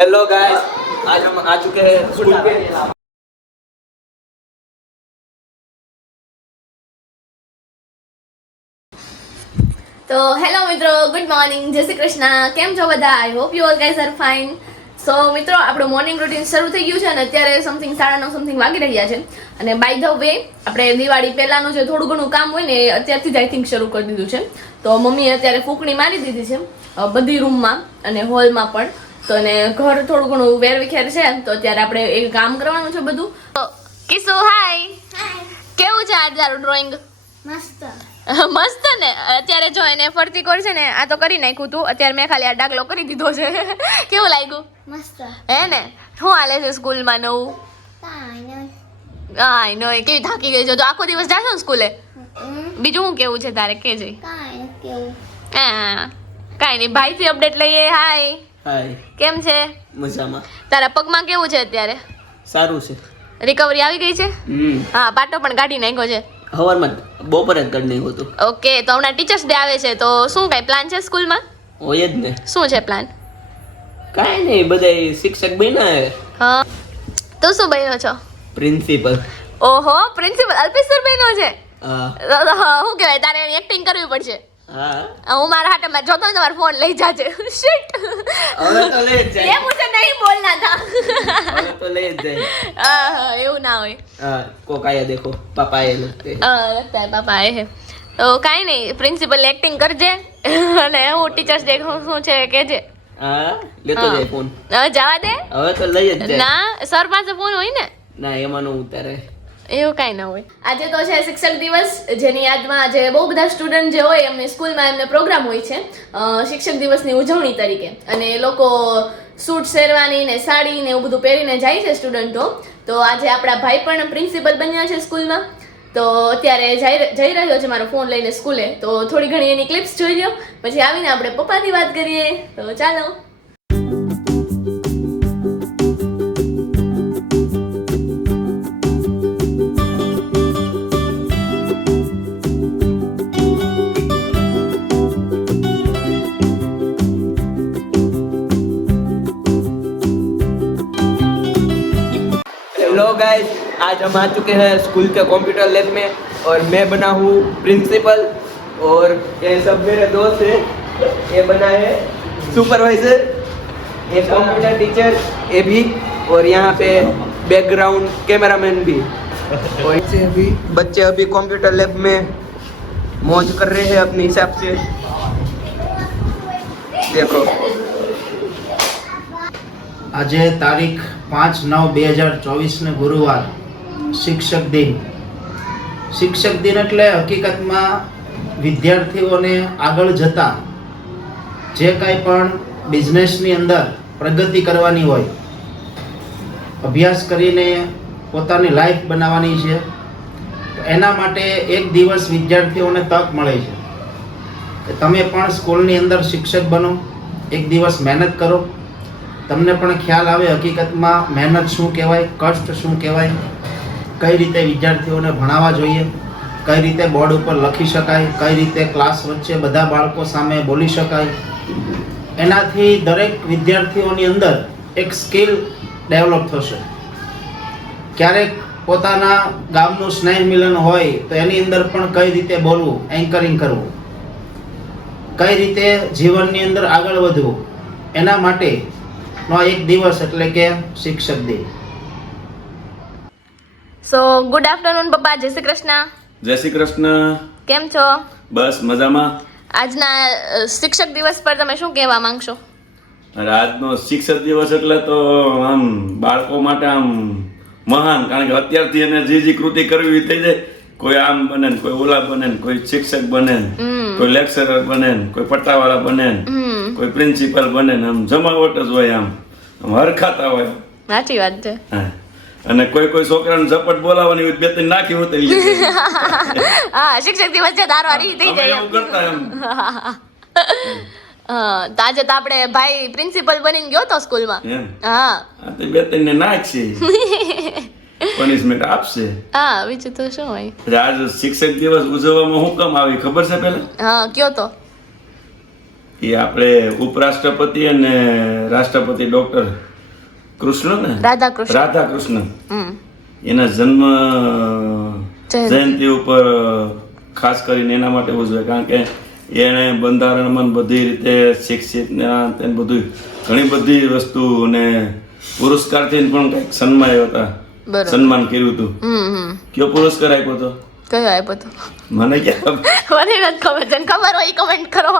Hello guys, आज हम आ चुके हैं स्कूल पे। તો હેલો મિત્રો, ગુડ મોર્નિંગ, જય શ્રી કૃષ્ણ. કેમ છો બધા? I hope you all guys are fine. So મિત્રો, આપણું મોર્નિંગ રૂટીન શરૂ થઈ ગયું છે અને અત્યારે સમથિંગ 9:30 સમથિંગ વાગી રહ્યા છે. અને બાય ધ વે, આપણે દિવાળી પહેલાનું જે થોડું ઘણું કામ હોય ને એ અત્યારથી જ આઈ થિંક શરૂ કરી દીધું છે. તો મમ્મીએ અત્યારે ફૂંકણી મારી દીધી છે બધી રૂમમાં અને હોલમાં પણ. તો એને ઘર થોડું ઘણું વેરવિખેર છે, તો અત્યારે આપણે એ કામ કરવાનું છે બધું. કિસુ હાય. કેવું છે આજ તારું ડ્રોઈંગ? મસ્ત. મસ્ત ને. અત્યારે જો એને ફરતી કોર છે ને, આ તો કરી નાખ્યું તું. અત્યારે મેં ખાલી આ ડાગલો કરી દીધો છે. કેવું લાગ્યું? મસ્ત. હે ને? શું હાલે છે સ્કૂલમાં નવું? કાંઈ નહીં. કેવી થાકી ગઈ છો? તો આખો દિવસ જાશો ને સ્કૂલે? બીજું શું કેવું છે તારે? કે જઈ. હા, કાંઈ નહીં. ભાઈથી અપડેટ લઈએ. હાય. હાય. કેમ છે? મજામાં. તારા પગમાં કેવું છે અત્યારે? સારું છે. રિકવરી આવી ગઈ છે? હા, પાટો પણ કાઢી નાખ્યો છે. હવારમાં બપોરે જ કરી નાખ્યું હતું. ઓકે, તો હમણાં ટીચર્સ ડે આવે છે, તો શું કાંઈ પ્લાન છે સ્કૂલમાં? હોય જ ને. શું છે પ્લાન? કાંઈ નહીં, બધા શિક્ષક બન્યા. હા. તું શું બન્યો છો? પ્રિન્સિપલ. ઓહો, પ્રિન્સિપલ અલ્પેશ સર બન્યો છે. હા. શું કહેવાય, તારે એક્ટિંગ કરવી પડશે. હા. હું મારા હાથમાં જોતો ને તમારો ફોન લઈ જાજે. શિટ. હવે તો લઈ જ ये જાય. मुझे नहीं बोलना था. હવે તો લઈ જ જાય. હા, એવું ના હોય. હા, કોક આયા દેખો, પાપા આયે લગતે. लगता है पापा आए हैं. તો કાંઈ નહીં, પ્રિન્સિપલ એક્ટિંગ કરજે અને હું ટીચર્સ ડે શું છે કહેજે. હા, લેતો જાય ફોન. જવા દે. હવે તો લઈ જ જાય. ના, સર પાસે ફોન હોય ને. ના, એમાં નો ઉતારે. એવું કાંઈ ના હોય. આજે તો છે શિક્ષક દિવસ, જેની યાદમાં આજે બહુ બધા સ્ટુડન્ટ જે હોય એમની સ્કૂલમાં એમને પ્રોગ્રામ હોય છે શિક્ષક દિવસની ઉજવણી તરીકે. અને એ લોકો સૂટ શેરવાની ને સાડી ને એવું બધું પહેરીને જાય છે સ્ટુડન્ટો. તો આજે આપણા ભાઈ પણ પ્રિન્સિપલ બન્યા છે સ્કૂલમાં. તો અત્યારે જઈ રહ્યો છે મારો ફોન લઈને સ્કૂલે. તો થોડી ઘણી એની ક્લિપ્સ જોઈ લ્યો, પછી આવીને આપણે પપ્પાથી વાત કરીએ. તો ચાલો. हेलो गाइस, आज हम आ चुके हैं स्कूल के कंप्यूटर लैब में और मैं बना हूँ प्रिंसिपल और ये सब मेरे दोस्त हैं. ये बना है सुपरवाइजर, ये कंप्यूटर टीचर, ये भी, और यहाँ पे बैकग्राउंड कैमरामैन भी. और बच्चे अभी कंप्यूटर लैब में मौज कर रहे हैं अपने हिसाब से. देखो, આજે તારીખ 5/9/2024 ને ગુરુવાર શિક્ષક દિન. શિક્ષક દિન એટલે હકીકતમાં વિદ્યાર્થીઓને આગળ જતા જે કાંઈ પણ બિઝનેસની અંદર પ્રગતિ કરવાની હોય, અભ્યાસ કરીને પોતાની લાઈફ બનાવવાની છે, તો એના માટે એક દિવસ વિદ્યાર્થીઓને તક મળે છે કે તમે પણ સ્કૂલની અંદર શિક્ષક બનો, એક દિવસ મહેનત કરો, તમને પણ ખ્યાલ આવે હકીકતમાં મહેનત શું કહેવાય, કષ્ટ શું કહેવાય, કઈ રીતે વિદ્યાર્થીઓને ભણાવવા જોઈએ, કઈ રીતે બોર્ડ ઉપર લખી શકાય, કઈ રીતે ક્લાસ વચ્ચે બધા બાળકો સામે બોલી શકાય. એનાથી દરેક વિદ્યાર્થીઓની અંદર એક સ્કિલ ડેવલપ થશે. ક્યારેક પોતાના ગામનું સ્નેહ મિલન હોય તો એની અંદર પણ કઈ રીતે બોલવું, એન્કરિંગ કરવું, કઈ રીતે જીવનની અંદર આગળ વધવું, એના માટે નો એક દિવસ એટલે કે શિક્ષક દિન. સો ગુડ આફ્ટરનૂન પપ્પા. જય શ્રી કૃષ્ણ. જય શ્રી કૃષ્ણ. કેમ છો? બસ મજામાં. આજના શિક્ષક દિવસ પર તમે શું કહેવા માંગશો? અને આજનો શિક્ષક દિવસ એટલે તો આમ બાળકો માટે આમ મહાન, કારણ કે અત્યારથી એને જે કૃતિ કરવી થઈ જાય. કોઈ આમ બને ને, કોઈ ઓલા બને ને, કોઈ શિક્ષક બને ને, કોઈ લેક્ચરર બને ને, કોઈ પટ્ટાવાળા બને ને, કોઈ પ્રિન્સિપલ બને ને, આમ જમાવટ જ હોય, આમ હરખાતા હોય. સાચી વાત છે. હા. અને કોઈ છોકરાને ઝપટ બોલાવવાની હોય, બે ત્રણ નાખી હોતી. હા, શિક્ષક દિવસ છે તારો હરી થઈ જાય એવું કરતા એમ. તો આજે તો આપણે ભાઈ પ્રિન્સિપલ બનીને ગયો તો સ્કૂલમાં. એમ. હા. આ તો બે ત્રણ ને નાખશે, પનિશમેન્ટ આપશે. હા, બીજું તો શું હોય. આજ શિક્ષક દિવસ ઉજવવામાં શું કામ આવી ખબર છે પેલા? હા, કયો તો. એ આપણે ઉપરાષ્ટ્રપતિ અને રાષ્ટ્રપતિ ડોક્ટર કૃષ્ણ ને રાધા કૃષ્ણ. રાધા કૃષ્ણ હમ. એના જન્મ જયંતિ. જયંતિ ઉપર ખાસ કરીને એના માટે ઉજવે, કારણ કે એને બંધારણમાં બધી રીતે શિક્ષિત ને આ તે બધું ઘણી બધી વસ્તુ અને પુરસ્કારથી પણ કંઈક સન્માન હતા, બરોબર. સન્માન કર્યું હતું. હમ. કયો પુરસ્કાર આપ્યો હતો કયો આપ્યો તો? મને ક્યાં ખબર. મને નથી ખબર, જેને ખબર હોય કમેન્ટ કરો.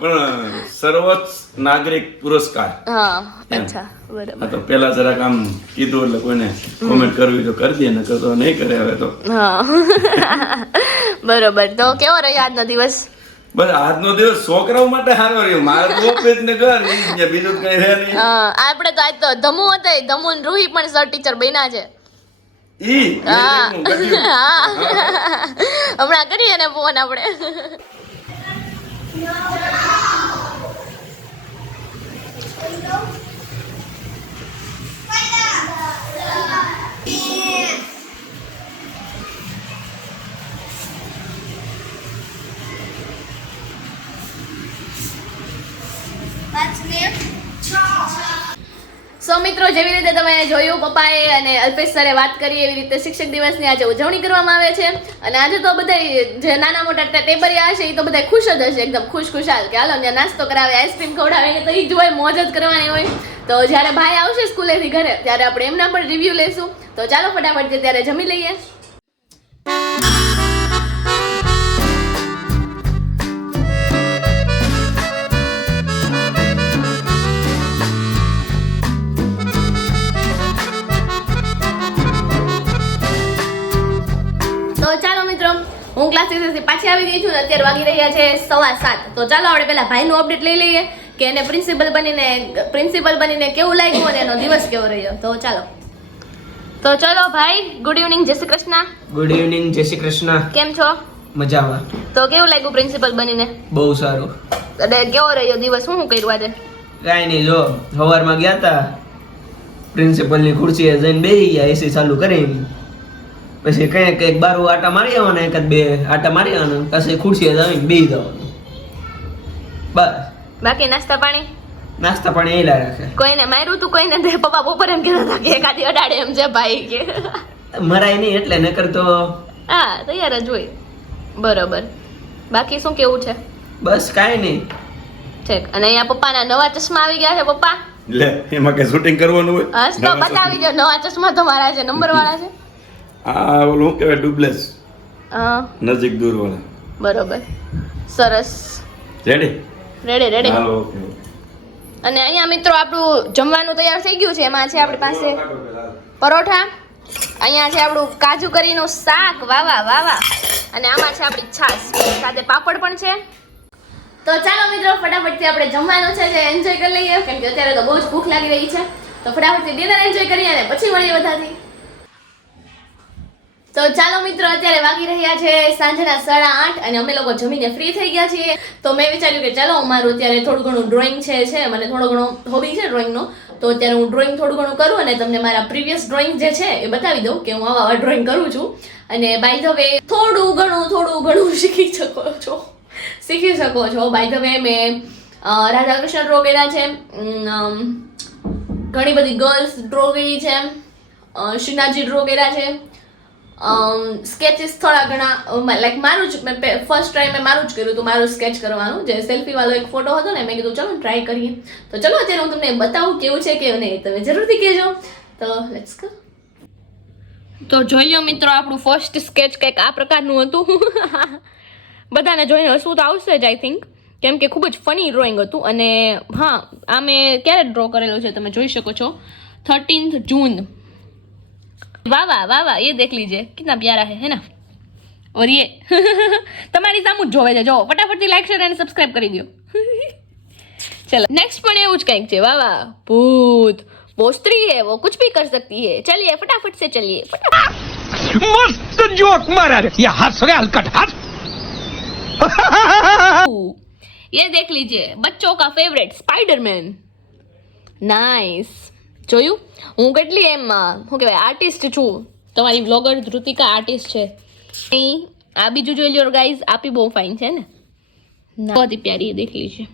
પણ સર્વોચ્ચ નાગરિક પુરસ્કાર. હા, અચ્છા, બરાબર. આ તો પેલા જરાક આમ કીધું એટલે કોઈને કોમેન્ટ કરવી તો કરી દે, ને કરતો નહીં કરે હવે તો. હા. બરોબર. તો કેવો રહ્યો આજનો દિવસ? બસ આજનો દિવસ છોકરાઓ માટે સારો રહ્યો. મારે તો ઓફિસ ને ઘર ઈ જ ને, બીજું કઈ રહે નહીં. આપણે તો આજ તો ધમુ હતા, ધમુ ને રૂહી પણ સર ટીચર બન્યા છે. ઈ હા. ગજ્યું. હા. હમણાં કરીએ ને ફોન આપણે. સો મિત્રો, જેવી રીતે તમે જોયું પપ્પાએ અને અલ્પેશ સરે વાત કરી એવી રીતે શિક્ષક દિવસની આજે ઉજવણી કરવામાં આવે છે. અને આજે તો બધા જે નાના મોટા ટેબરિયા છે એ તો બધા ખુશ જ હશે, એકદમ ખુશખુશાલ કે હાલો ત્યાં નાસ્તો કરાવે, આઈસ્ક્રીમ ખવડાવે, તો એ જ હોય, મોજ જ કરવાની હોય. તો જ્યારે ભાઈ આવશે સ્કૂલેથી ઘરે ત્યારે આપણે એમના પણ રિવ્યૂ લેશું. તો ચાલો ફટાફટ ત્યારે જમી લઈએ. હું ક્લાસીસથી પાછી આવી ગઈ છું ને અત્યારે વાગી રહ્યા છે 7:15. તો ચાલો આપણે પહેલા ભાઈનું અપડેટ લઈ લઈએ કે એને પ્રિન્સિપલ બનીને કેવું લાગ્યું અને એનો દિવસ કેવો રહ્યો. તો ચલો ભાઈ, ગુડ ઇવનિંગ, જય શ્રી કૃષ્ણ. ગુડ ઇવનિંગ, જય શ્રી કૃષ્ણ. કેમ છો? મજામાં. તો કેવું લાગ્યું પ્રિન્સિપલ બનીને? બહુ સારું. અને કેવો રહ્યો દિવસ? શું કર્યું આજે? કાંઈ નહીં, જો સવારમાં ગયા હતા, પ્રિન્સિપલની ખુરશીએ જઈને બેસી ગયા, એસી ચાલુ કરીને. પછી કંઈક બારું આટા મારી આવવાના, એકાદ બે આટા મારી આવવાના, પછી ખુરશીએ જઈને બેસી જવાનું. બસ. બાકી નાસ્તા પાણી? નાસ્તા પાણી એલા રાખે. કોઈને માર્યું તું? કોઈને તે પપ્પા બપોર એમ કહેતા હતા કે એકાદી અડાડે એમ છે ભાઈ કે. મરાય નહીં એટલે નકર તો. હા, તૈયાર જ હોય. બરોબર. બાકી શું કેવું છે? બસ કાંઈ નહીં. ઠીક. અને અહીંયા પપ્પાના નવા ચશ્મા આવી ગયા છે. પપ્પા લે, એમાં કે શૂટિંગ કરવાનું હોય? હા, તો બતાવી દો. નવા ચશ્મા તો મારા છે, નંબર વાળા છે. આ ઓલું શું કહેવાય, ડુપ્લેસ, હા, નજીક દૂર વાળા. બરોબર. સરસ. રેડી? રેડી. હાલો, ઓકે. અને અહીંયા મિત્રો આપણું જમવાનું તૈયાર થઈ ગયું છે. એમાં છે આપણી પાસે પરોઠા, અહીંયા છે આપણું કાજુ કરીનું શાક, વાવા, અને આમાં છે આપણી છાશ, સાથે પાપડ પણ છે. તો ચાલો મિત્રો, ફટાફટથી આપણે જમવાનું છે જે એન્જોય કરી લઈએ, કેમ કે અત્યારે તો બહુ જ ભૂખ લાગી રહી છે. તો ફટાફટથી ડિનર એન્જોય કરીએ અને પછી મળીએ બધાથી. તો ચાલો મિત્રો, અત્યારે વાગી રહ્યા છે સાંજના 8:30 અને અમે લોકો જમીને ફ્રી થઈ ગયા છીએ. તો મેં વિચાર્યું કે ચાલો મારું અત્યારે થોડું ઘણું ડ્રોઈંગ છે મને થોડો ઘણો હોબી છે ડ્રોઈંગનો, તો અત્યારે હું ડ્રોઈંગ થોડું ઘણું કરું અને તમને મારા પ્રીવિયસ ડ્રોઈંગ જે છે એ બતાવી દઉં કે હું આવા ડ્રોઈંગ કરું છું. અને બાય ધ વે થોડું ઘણું શીખી શકો છો. બાય ધ વે મેં રાધાકૃષ્ણ ડ્રો કર્યા છે, ઘણી બધી ગર્લ્સ ડ્રો કરી છે, શ્રીનાથજી ડ્રો કર્યા છે, સ્કેચીસ થોડા ઘણા લાઈક મારું જ મેં ફર્સ્ટ ટ્રાય મેં મારું જ કર્યું હતું, મારું સ્કેચ કરવાનું, જે સેલ્ફી વાળો એક ફોટો હતો ને, મેં કીધું ચલો ટ્રાય કરીએ. તો ચલો અત્યારે હું તમને બતાવું કેવું છે કે નહીં, તમે જરૂરથી કહેજો. તો લેટ્સ ગો. તો જોઈ લો મિત્રો, આપણું ફર્સ્ટ સ્કેચ કંઈક આ પ્રકારનું હતું. બધાને જોઈને હસવું તો આવશે જ આઈ થિંક, કેમ કે ખૂબ જ ફની ડ્રોઈંગ હતું. અને હા, આ મેં ક્યારે ડ્રો કરેલું છે તમે જોઈ શકો છો, 13 जून. वाह, ये देख लीजिए कितना प्यारा है ना. और ये તમારી સામુ જ જોવે છે, જો ફટાફટથી લાઈક શેર અને સબસ્ક્રાઇબ કરી દો. ચલો નેક્સ્ટ પણ એવું જ કંઈક છે. વાહ, ભૂત वो स्त्री है, वो कुछ भी कर सकती है. चलिए फटाफट से चलिए. मस्त जोक मारा रे, ये हंस रहे हलकट हंस. ये देख लीजिए, बच्चों का फेवरेट स्पाइडरमैन. नाइस. જોયું હું કેટલી એમ શું કહેવાય આર્ટિસ્ટ છું. તમારી વ્લોગર ધૃતિકા આર્ટિસ્ટ છે. આ બીજું જોઈ લો ગાઈઝ, આપી બહુ ફાઇન છે ને, બહુ પ્યારી દેખ લીજીએ.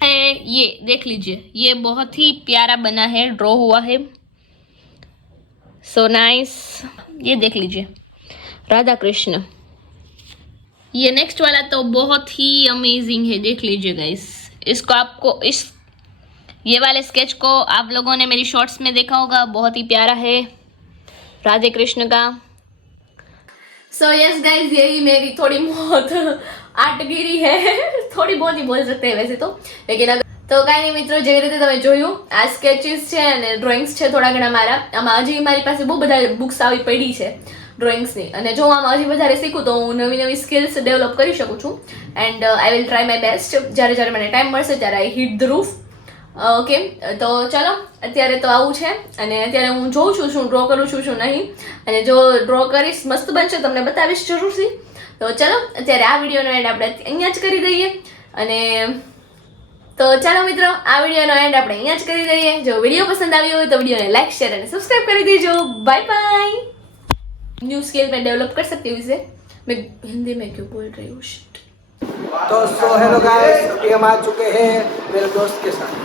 है ये देख लीजिए, ये बहुत ही प्यारा बना है, ड्रॉ हुआ है, सो नाइस। ये देख लीजिए राधा कृष्ण। ये नेक्स्ट वाला तो बहुत ही अमेजिंग है, देख लीजिए गाइस। इसको आपको ये वाले स्केच को आप लोगों ने मेरी शॉर्ट्स में देखा होगा, बहुत ही प्यारा है राधे कृष्ण का। सो यस गाइज, यही मेरी थोड़ी बहुत आर्टगिरी है, थोड़ी बहुत ही बोल सकते हैं वैसे तो, लेकिन अगर તો કાંઈ નહીં મિત્રો, જેવી રીતે તમે જોયું આ સ્કેચીસ છે અને ડ્રોઈંગ્સ છે થોડા ઘણા મારા. આમાં હજી મારી પાસે બહુ બધા બુક્સ આવી પડી છે ડ્રોઈંગ્સની, અને જો આમાં હજી વધારે શીખું તો હું નવી નવી સ્કિલ્સ ડેવલપ કરી શકું છું. And I will try my best. જ્યારે જ્યારે મને ટાઈમ મળશે ત્યારે આઈ હિટ ધ રૂફ. ઓકે, તો ચલો અત્યારે તો આવું છે, અને અત્યારે હું જોઉં છું શું ડ્રો કરું છું શું નહીં, અને જો ડ્રો કરીશ મસ્ત બનશે તમને બતાવીશ જરૂરથી. તો ચલો અત્યારે આ વિડીયોનો એન્ડ આપણે અહીંયા જ કરી દઈએ. અને તો ચાલો મિત્રો, આ વિડીયોનો એન્ડ આપણે અહીંયા જ કરી દઈએ. જો વિડીયો પસંદ આવ્યો હોય તો વિડીયોને લાઈક શેર અને સબસ્ક્રાइब કરી दीजिए. Bye bye. न्यू स्किल मैं डेवलप कर सकती हूँ इसे. मैं हिंदी में क्यों बोल रही हूँ? शिट. तो सो हेलो गाइस, अभी हम आ चुके हैं मेरे दोस्त के साथ.